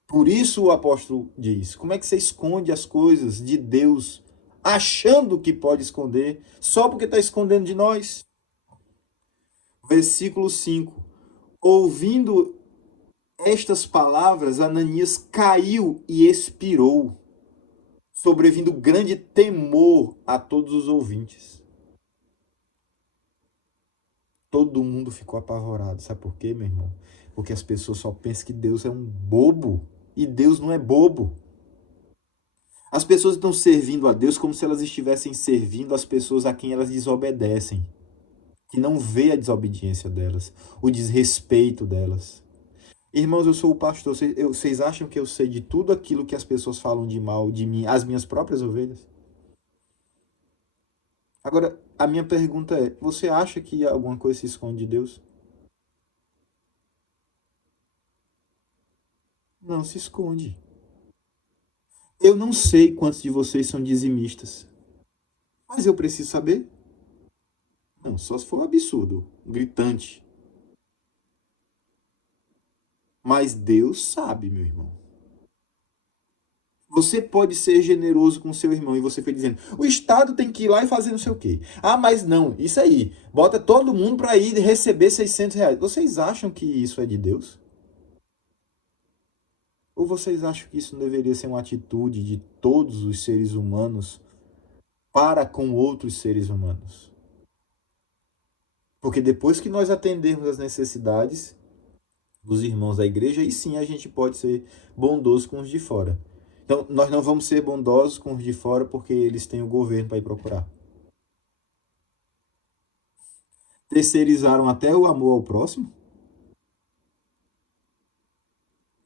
Por isso o apóstolo diz: como é que você esconde as coisas de Deus, achando que pode esconder, só porque está escondendo de nós? Versículo 5. Ouvindo estas palavras, Ananias caiu e expirou, sobrevindo grande temor a todos os ouvintes. Todo mundo ficou apavorado. Sabe por quê, meu irmão? Porque as pessoas só pensam que Deus é um bobo. E Deus não é bobo. As pessoas estão servindo a Deus como se elas estivessem servindo as pessoas a quem elas desobedecem. Que não vê a desobediência delas, o desrespeito delas. Irmãos, eu sou o pastor. Vocês acham que eu sei de tudo aquilo que as pessoas falam de mal de mim, as minhas próprias ovelhas? Agora, a minha pergunta é: você acha que alguma coisa se esconde de Deus? Não se esconde. Eu não sei quantos de vocês são dizimistas, mas eu preciso saber. Não, só se for um absurdo, gritante. Mas Deus sabe, meu irmão. Você pode ser generoso com seu irmão e você foi dizendo: o Estado tem que ir lá e fazer não sei o quê. Ah, mas não, isso aí. Bota todo mundo para ir receber R$ 600. Vocês acham que isso é de Deus? Ou vocês acham que isso não deveria ser uma atitude de todos os seres humanos para com outros seres humanos? Porque depois que nós atendermos as necessidades dos irmãos da igreja, aí sim a gente pode ser bondoso com os de fora. Então, nós não vamos ser bondosos com os de fora porque eles têm o governo para ir procurar. Terceirizaram até o amor ao próximo?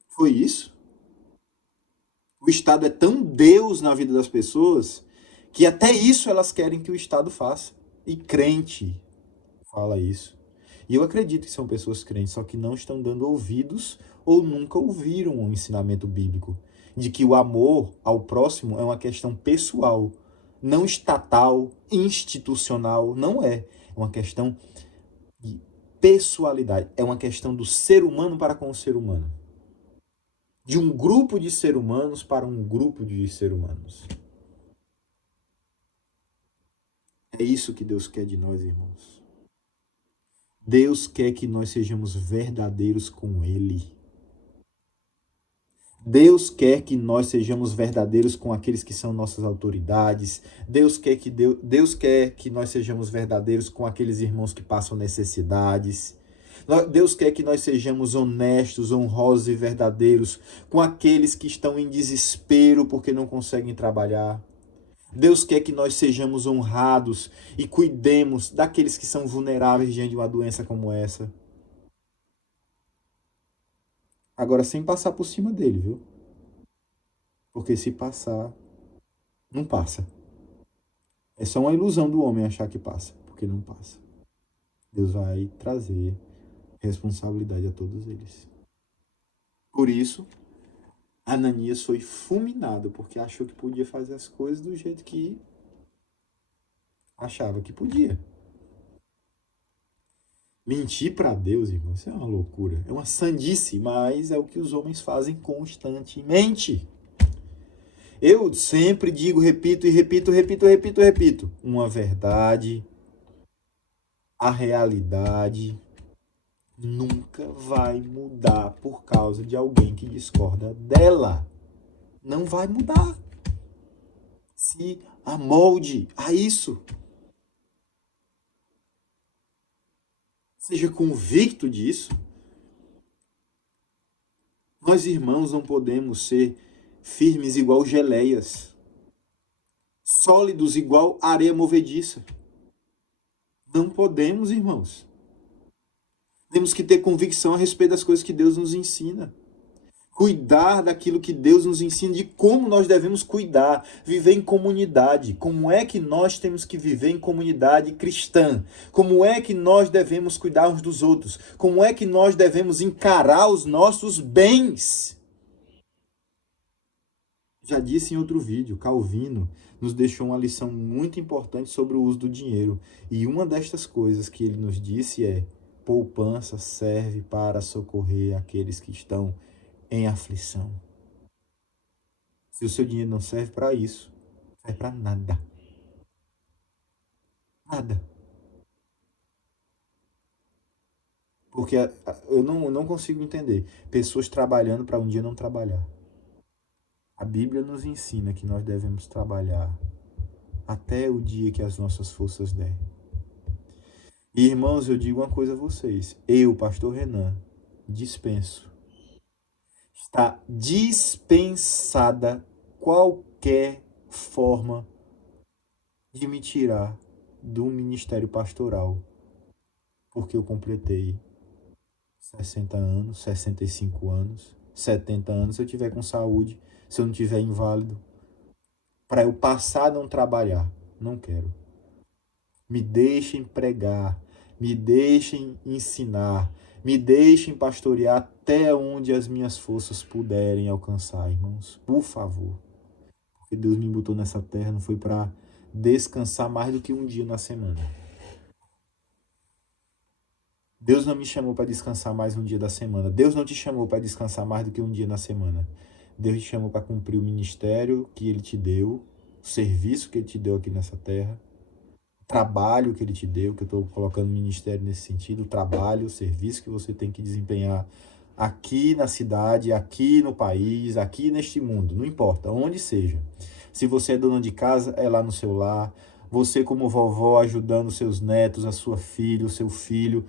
Foi isso? O Estado é tão Deus na vida das pessoas Que até isso elas querem que o Estado faça. E crente fala isso. E eu acredito que são pessoas crentes, só que não estão dando ouvidos ou nunca ouviram o ensinamento bíblico de que o amor ao próximo é uma questão pessoal, não estatal, institucional, não é. É uma questão de pessoalidade, é uma questão do ser humano para com o ser humano. De um grupo de seres humanos para um grupo de seres humanos. É isso que Deus quer de nós, irmãos. Deus quer que nós sejamos verdadeiros com Ele. Deus quer que nós sejamos verdadeiros com aqueles que são nossas autoridades. Deus quer que nós sejamos verdadeiros com aqueles irmãos que passam necessidades. Deus quer que nós sejamos honestos, honrosos e verdadeiros com aqueles que estão em desespero porque não conseguem trabalhar. Deus quer que nós sejamos honrados e cuidemos daqueles que são vulneráveis diante de uma doença como essa. Agora, sem passar por cima dele, viu? Porque se passar, não passa. É só uma ilusão do homem achar que passa, porque não passa. Deus vai trazer responsabilidade a todos eles. Por isso, Ananias foi fulminado, porque achou que podia fazer as coisas do jeito que achava que podia. Mentir para Deus, irmão, isso é uma loucura. É uma sandice, mas é o que os homens fazem constantemente. Eu sempre digo, repito e repito. Uma verdade, a realidade nunca vai mudar por causa de alguém que discorda dela. Não vai mudar. Se amolde a isso. Seja convicto disso. Nós, irmãos, não podemos ser firmes igual geleias, sólidos igual areia movediça. Não podemos, irmãos. Temos que ter convicção a respeito das coisas que Deus nos ensina. Cuidar daquilo que Deus nos ensina, de como nós devemos cuidar, viver em comunidade. Como é que nós temos que viver em comunidade cristã? Como é que nós devemos cuidar uns dos outros? Como é que nós devemos encarar os nossos bens? Já disse em outro vídeo, Calvino nos deixou uma lição muito importante sobre o uso do dinheiro. E uma destas coisas que ele nos disse é: poupança serve para socorrer aqueles que estão em aflição. Se o seu dinheiro não serve para isso, não serve para nada. Nada. Porque eu não consigo entender pessoas trabalhando para um dia não trabalhar. A Bíblia nos ensina que nós devemos trabalhar até o dia que as nossas forças derem. E, irmãos, eu digo uma coisa a vocês. Eu, pastor Renan, dispenso. Está dispensada qualquer forma de me tirar do ministério pastoral, porque eu completei 60 anos, 65 anos, 70 anos, se eu tiver com saúde, se eu não tiver inválido, para eu passar a não trabalhar. Não quero. Me deixem pregar, me deixem ensinar, me deixem pastorear até onde as minhas forças puderem alcançar, irmãos. Por favor. Porque Deus me botou nessa terra, não foi para descansar mais do que um dia na semana. Deus não me chamou para descansar mais um dia da semana. Deus não te chamou para descansar mais do que um dia na semana. Deus te chamou para cumprir o ministério que Ele te deu, o serviço que Ele te deu aqui nessa terra, o trabalho que Ele te deu, que eu estou colocando ministério nesse sentido, o trabalho, o serviço que você tem que desempenhar aqui na cidade, aqui no país, aqui neste mundo, não importa, onde seja. Se você é dona de casa, é lá no seu lar. Você como vovó ajudando seus netos, a sua filha, o seu filho.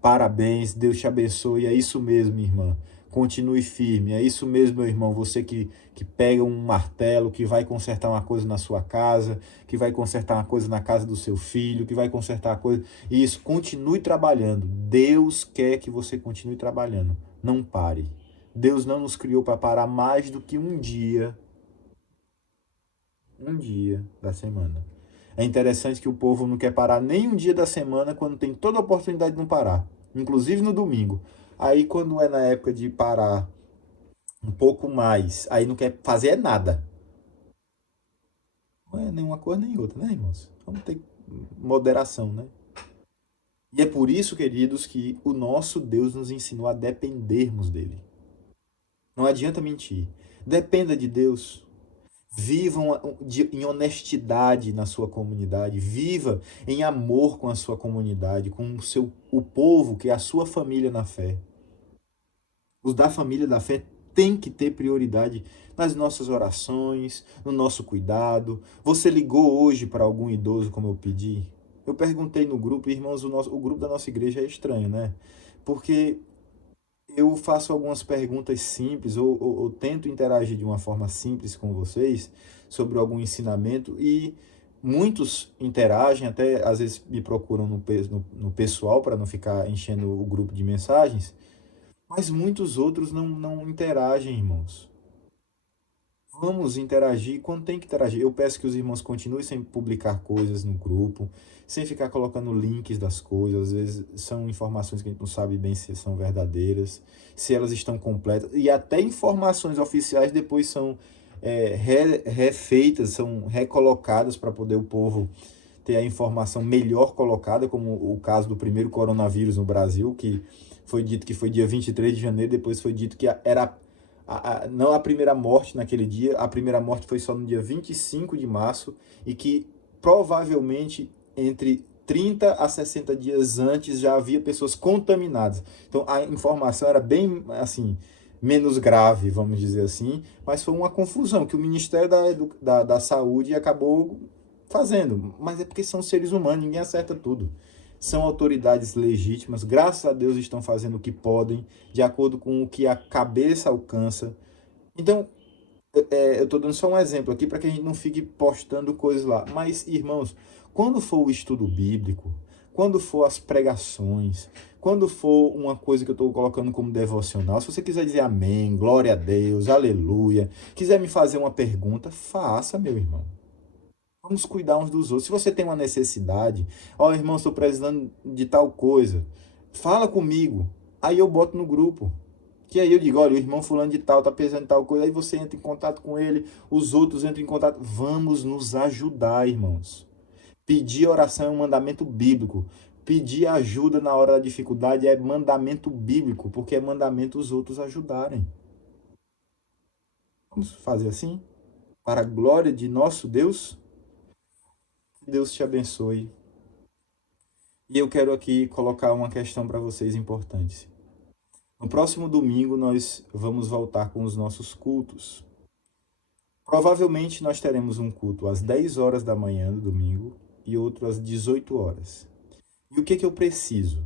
Parabéns, Deus te abençoe. É isso mesmo, minha irmã. Continue firme. É isso mesmo, meu irmão. Você que pega um martelo, que vai consertar uma coisa na sua casa, que vai consertar uma coisa na casa do seu filho, que vai consertar uma coisa. Isso, continue trabalhando. Deus quer que você continue trabalhando. Não pare. Deus não nos criou para parar mais do que um dia. Um dia da semana. É interessante que o povo não quer parar nem um dia da semana quando tem toda a oportunidade de não parar, inclusive no domingo. Aí quando é na época de parar um pouco mais, aí não quer fazer nada. Não é nenhuma coisa nem outra, né, irmãos? Vamos ter moderação, né? E é por isso, queridos, que o nosso Deus nos ensinou a dependermos dele. Não adianta mentir. Dependa de Deus. Vivam em honestidade na sua comunidade. Viva em amor com a sua comunidade, com o povo, que é a sua família na fé. Os da família da fé têm que ter prioridade nas nossas orações, no nosso cuidado. Você ligou hoje para algum idoso, como eu pedi? Eu perguntei no grupo, irmãos, o grupo da nossa igreja é estranho, né? Porque eu faço algumas perguntas simples ou tento interagir de uma forma simples com vocês sobre algum ensinamento e muitos interagem, até às vezes me procuram no pessoal para não ficar enchendo o grupo de mensagens, mas muitos outros não interagem, irmãos. Vamos interagir quando tem que interagir. Eu peço que os irmãos continuem sem publicar coisas no grupo, sem ficar colocando links das coisas. Às vezes são informações que a gente não sabe bem se são verdadeiras, se elas estão completas. E até informações oficiais depois são refeitas, são recolocadas para poder o povo ter a informação melhor colocada, como o caso do primeiro coronavírus no Brasil, que foi dito que foi dia 23 de janeiro, depois foi dito que era não a primeira morte naquele dia, a primeira morte foi só no dia 25 de março, e que provavelmente entre 30 a 60 dias antes já havia pessoas contaminadas. Então a informação era bem assim, menos grave, vamos dizer assim, mas foi uma confusão que o Ministério da Saúde acabou fazendo. Mas é porque são seres humanos, ninguém acerta tudo. São autoridades legítimas, graças a Deus estão fazendo o que podem, de acordo com o que a cabeça alcança. Então, eu estou dando só um exemplo aqui para que a gente não fique postando coisas lá. Mas, irmãos, quando for o estudo bíblico, quando for as pregações, quando for uma coisa que eu estou colocando como devocional, se você quiser dizer amém, glória a Deus, aleluia, quiser me fazer uma pergunta, faça, meu irmão. Vamos cuidar uns dos outros. Se você tem uma necessidade, ó, irmão, estou precisando de tal coisa, fala comigo. Aí eu boto no grupo. Que aí eu digo, olha, o irmão fulano de tal está precisando de tal coisa. Aí você entra em contato com ele, os outros entram em contato. Vamos nos ajudar, irmãos. Pedir oração é um mandamento bíblico. Pedir ajuda na hora da dificuldade é mandamento bíblico, porque é mandamento os outros ajudarem. Vamos fazer assim? Para a glória de nosso Deus, que Deus te abençoe. E eu quero aqui colocar uma questão para vocês importante. No próximo domingo nós vamos voltar com os nossos cultos. Provavelmente nós teremos um culto às 10 horas da manhã do domingo e outro às 18 horas. E o que eu preciso?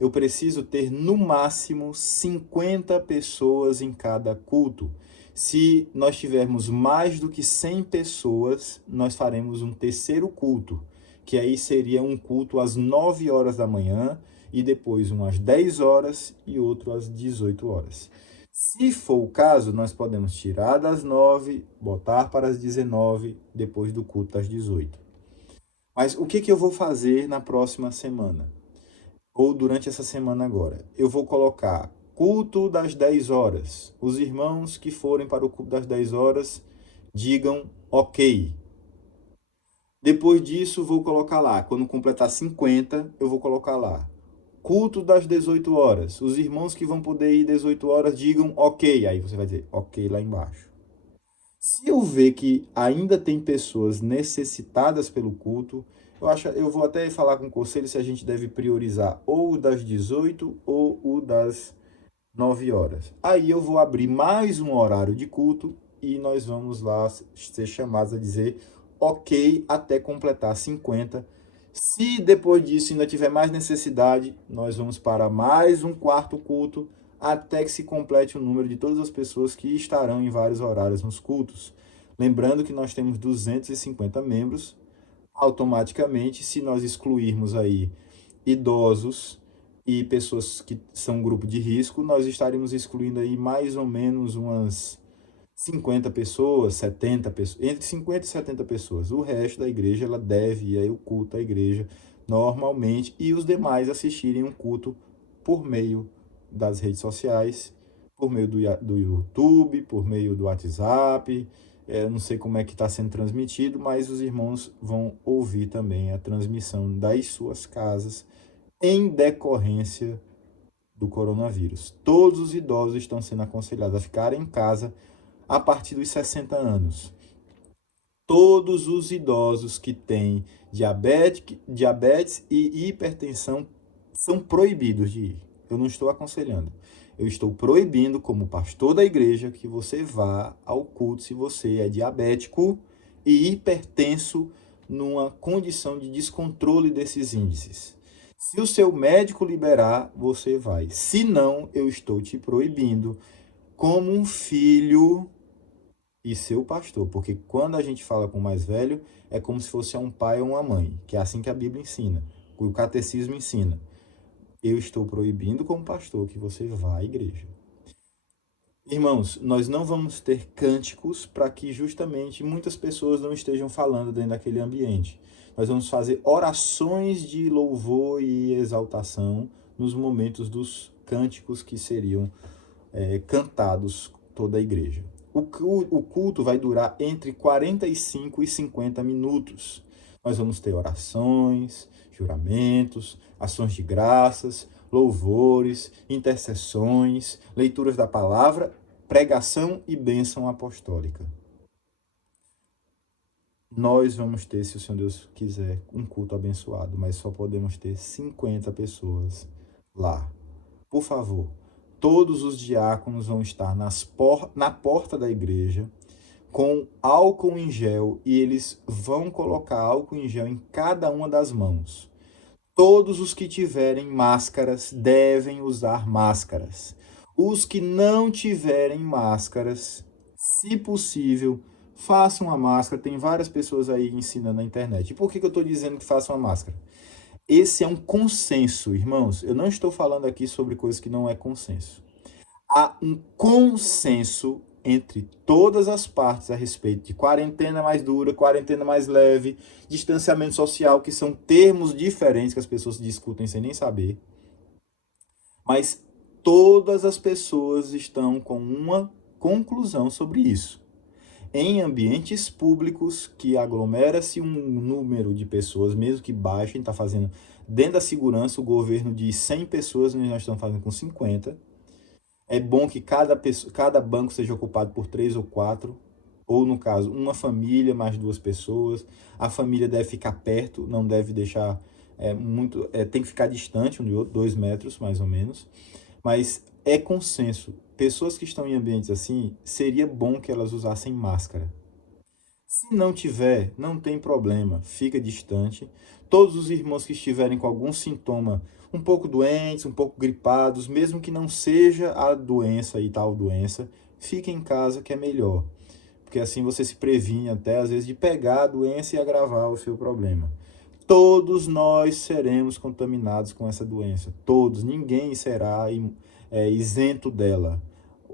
Eu preciso ter no máximo 50 pessoas em cada culto. Se nós tivermos mais do que 100 pessoas, nós faremos um terceiro culto, que aí seria um culto às 9 horas da manhã e depois um às 10 horas e outro às 18 horas. Se for o caso, nós podemos tirar das 9, botar para as 19, depois do culto das 18. Mas o que eu vou fazer na próxima semana? Ou durante essa semana agora? Eu vou colocar culto das 10 horas. Os irmãos que forem para o culto das 10 horas, digam ok. Depois disso, vou colocar lá. Quando completar 50, eu vou colocar lá. Culto das 18 horas. Os irmãos que vão poder ir 18 horas, digam ok. Aí você vai dizer ok lá embaixo. Se eu ver que ainda tem pessoas necessitadas pelo culto, eu vou até falar com o conselho se a gente deve priorizar ou o das 18 ou o das 9 horas. Aí eu vou abrir mais um horário de culto e nós vamos lá ser chamados a dizer ok até completar 50. Se depois disso ainda tiver mais necessidade, nós vamos para mais um quarto culto até que se complete o número de todas as pessoas que estarão em vários horários nos cultos. Lembrando que nós temos 250 membros, automaticamente, se nós excluirmos aí idosos e pessoas que são grupo de risco, nós estaremos excluindo aí mais ou menos umas 50 pessoas, 70 pessoas, entre 50 e 70 pessoas. O resto da igreja, ela deve ir aí o culto à igreja normalmente e os demais assistirem um culto por meio das redes sociais, por meio do YouTube, por meio do WhatsApp. Não sei como é que está sendo transmitido, mas os irmãos vão ouvir também a transmissão das suas casas em decorrência do coronavírus. Todos os idosos estão sendo aconselhados a ficarem em casa a partir dos 60 anos. Todos os idosos que têm diabetes e hipertensão são proibidos de ir. Eu não estou aconselhando. Eu estou proibindo, como pastor da igreja, que você vá ao culto se você é diabético e hipertenso numa condição de descontrole desses índices. Se o seu médico liberar, você vai. Se não, eu estou te proibindo como um filho e seu pastor, porque quando a gente fala com o mais velho, é como se fosse um pai ou uma mãe, que é assim que a Bíblia ensina, que o catecismo ensina. Eu estou proibindo como pastor que você vá à igreja. Irmãos, nós não vamos ter cânticos para que justamente muitas pessoas não estejam falando dentro daquele ambiente. Nós vamos fazer orações de louvor e exaltação nos momentos dos cânticos que seriam cantados toda a igreja. O culto vai durar entre 45 e 50 minutos. Nós vamos ter orações, juramentos, ações de graças, louvores, intercessões, leituras da palavra, pregação e bênção apostólica. Nós vamos ter, se o Senhor Deus quiser, um culto abençoado, mas só podemos ter 50 pessoas lá. Por favor, todos os diáconos vão estar na porta da igreja com álcool em gel e eles vão colocar álcool em gel em cada uma das mãos. Todos os que tiverem máscaras devem usar máscaras. Os que não tiverem máscaras, se possível, façam a máscara. Tem várias pessoas aí ensinando na internet. E por que eu estou dizendo que façam a máscara? Esse é um consenso, irmãos. Eu não estou falando aqui sobre coisas que não é consenso. Há um consenso entre todas as partes a respeito de quarentena mais dura, quarentena mais leve, distanciamento social, que são termos diferentes que as pessoas discutem sem nem saber. Mas todas as pessoas estão com uma conclusão sobre isso. Em ambientes públicos que aglomera-se um número de pessoas, mesmo que baixo, a gente está fazendo dentro da segurança, o governo diz 100 pessoas, nós estamos fazendo com 50. É bom que cada banco seja ocupado por 3 ou 4, ou no caso, uma família mais 2 pessoas. A família deve ficar perto, não deve deixar tem que ficar distante um do outro, 2 metros mais ou menos. Mas é consenso. Pessoas que estão em ambientes assim, seria bom que elas usassem máscara. Se não tiver, não tem problema, fica distante. Todos os irmãos que estiverem com algum sintoma um pouco doentes, um pouco gripados, mesmo que não seja a doença e tal doença, fique em casa que é melhor. Porque assim você se previne até às vezes de pegar a doença e agravar o seu problema. Todos nós seremos contaminados com essa doença. Todos, ninguém será isento dela.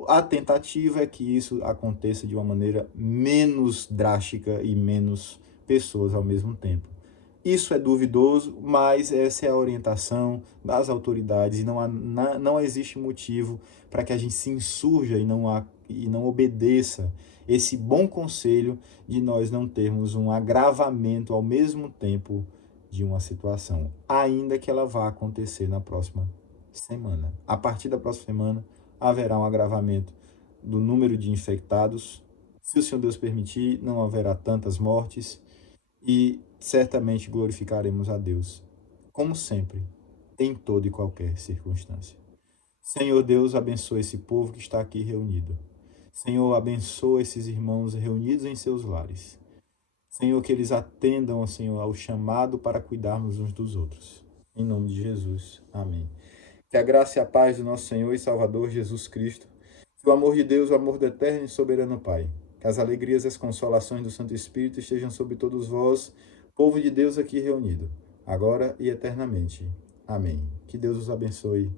A tentativa é que isso aconteça de uma maneira menos drástica e menos pessoas ao mesmo tempo. Isso é duvidoso, mas essa é a orientação das autoridades e não existe motivo para que a gente se insurja e não obedeça esse bom conselho de nós não termos um agravamento ao mesmo tempo de uma situação, ainda que ela vá acontecer na próxima semana. A partir da próxima semana, haverá um agravamento do número de infectados. Se o Senhor Deus permitir, não haverá tantas mortes e certamente glorificaremos a Deus, como sempre, em toda e qualquer circunstância. Senhor Deus, abençoa esse povo que está aqui reunido. Senhor, abençoa esses irmãos reunidos em seus lares. Senhor, que eles atendam, Senhor, ao chamado para cuidarmos uns dos outros. Em nome de Jesus. Amém. Que a graça e a paz do nosso Senhor e Salvador Jesus Cristo, que o amor de Deus, o amor do eterno e soberano Pai, que as alegrias e as consolações do Santo Espírito estejam sobre todos vós, povo de Deus aqui reunido, agora e eternamente. Amém. Que Deus os abençoe.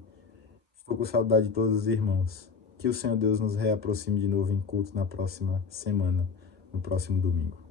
Estou com saudade de todos os irmãos. Que que o Senhor Deus nos reaproxime de novo em culto na próxima semana, no próximo domingo.